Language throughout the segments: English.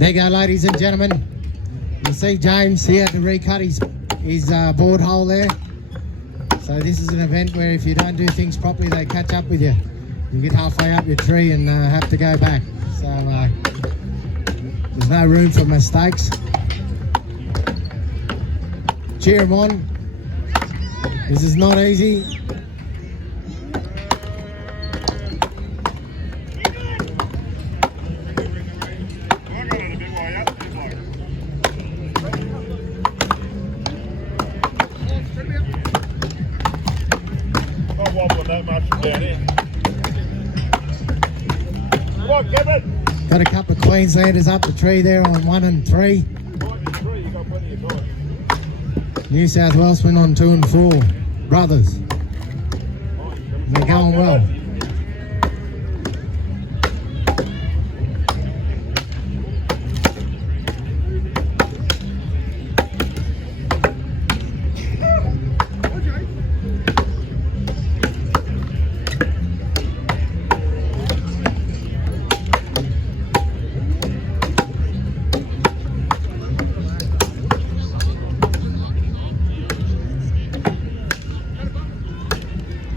There you go, ladies and gentlemen. You see James here to recut his board hole there. So this is an event where if you don't do things properly, they catch up with you. You get halfway up your tree and have to go back. So there's no room for mistakes. Cheer them on. This is not easy. Got a couple of Queenslanders up the tree there on 1 and 3. New South Welshman on 2 and 4. Brothers. They're going well.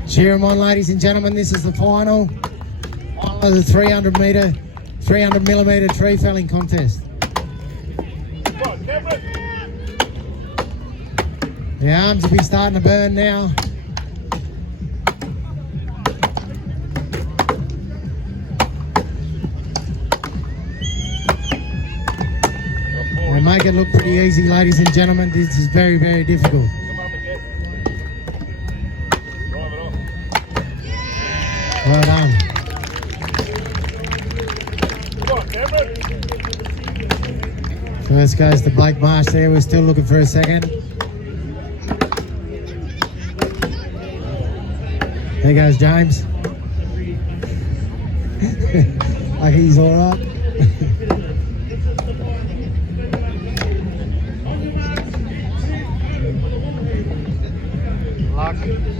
Cheer them on, ladies and gentlemen. This is the final of the 300 millimetre tree felling contest. The arms will be starting to burn now. They make it look pretty easy, ladies and gentlemen. This is very, very difficult. Well done. First goes to Blake Marsh there. We're still looking for a second. There goes James. Like he's all right.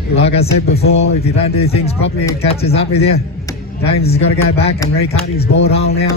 Like I said before, if you don't do things properly, it catches up with you. James has got to go back and recut his board hole now.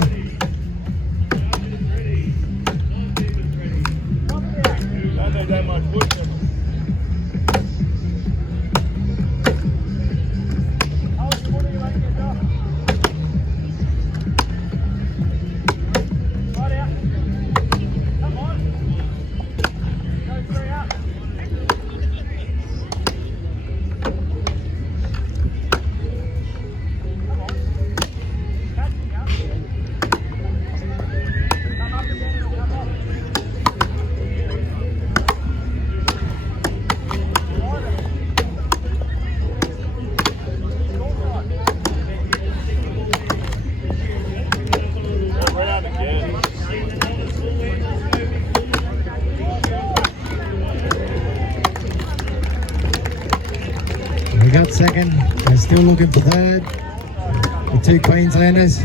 We got second, we're still looking for third, the 2 Queenslanders.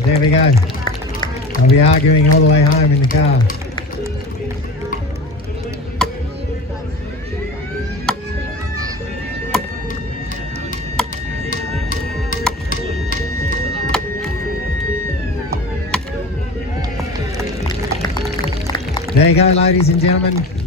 There we go. I'll be arguing all the way home in the car. There you go, ladies and gentlemen.